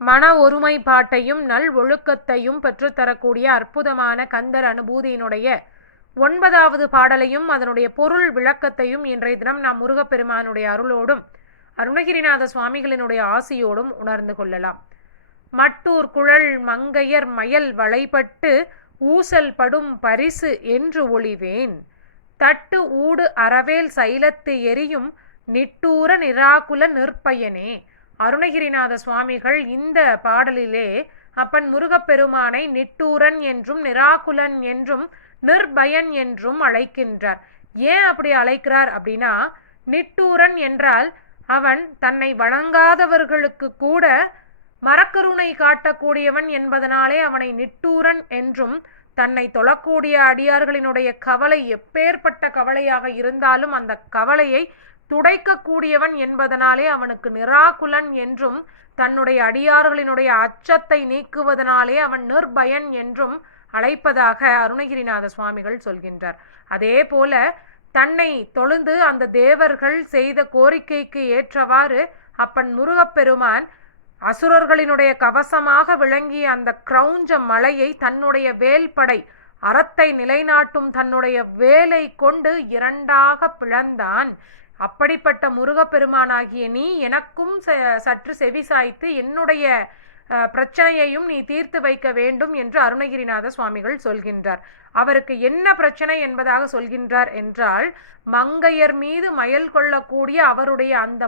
மன ஒருமைப்பாட்டையும் நல் ஒழுக்கத்தையும் பெற்றுத்தரக்கூடிய அற்புதமான கந்தர் அனுபூதியினுடைய 9வது பாடலையும் அதனுடைய பொருள் விளக்கத்தையும் இன்றைய தினம் நாம் முருகப்பெருமானுடைய அருளோடும் அருணகிரிநாத சுவாமிகளினுடைய ஆசியோடும் உணர்ந்து கொள்ளலாம். மட்டூர் குழல் மங்கையர் மயல் வளைபட்டு ஊசல் படும் பரிசு என்று ஒளிவேன், தட்டு ஊடு அறவேல் சைலத்து எரியும் நிட்டூர நிராகுல நிற்பயனே. அருணகிரிநாத சுவாமிகள் இந்த பாடலிலே அப்பன் முருகப்பெருமானை நிட்டூரன் என்றும் நிராகுலன் என்றும் நிர்பயன் என்றும் அழைக்கின்றார். ஏன் அப்படி அழைக்கிறார் அப்படின்னா, நிட்டூரன் என்றால் அவன் தன்னை வணங்காதவர்களுக்கு கூட மரக்கருணை காட்டக்கூடியவன் என்பதனாலே அவனை நிட்டூரன் என்றும், தன்னை தொழக்கூடிய அடியார்களினுடைய கவலை எப்பேற்பட்ட கவலையாக இருந்தாலும் அந்த கவலையை துடைக்கக்கூடியவன் என்பதனாலே அவனுக்கு நிராகுலன் என்றும், தன்னுடைய அடியார்களினுடைய அச்சத்தை நீக்குவதனாலே அவன் நிர்பயன் என்றும் அழைப்பதாக அருணகிரிநாத சுவாமிகள் சொல்கின்றார். அதே போல தன்னை தொழுந்து அந்த தேவர்கள் செய்த கோரிக்கைக்கு ஏற்றவாறு அப்பன் முருகப்பெருமான் அசுரர்களினுடைய கவசமாக விளங்கிய அந்த கிரௌஞ்ச மலையை தன்னுடைய வேல்படை அறத்தை நிலைநாட்டும் தன்னுடைய வேலை கொண்டு 2ஆக பிளந்தான். அப்படிப்பட்ட முருகப்பெருமானாகிய நீ எனக்கும் சற்று செவிசாய்த்து என்னுடைய பிரச்சனையையும் நீ தீர்த்து வைக்க வேண்டும் என்று அருணகிரிநாத சுவாமிகள் சொல்கின்றார். அவருக்கு என்ன பிரச்சனை என்பதாக சொல்கின்றார் என்றால், மங்கையர் மீது மயல் கொள்ளக்கூடிய அவருடைய அந்த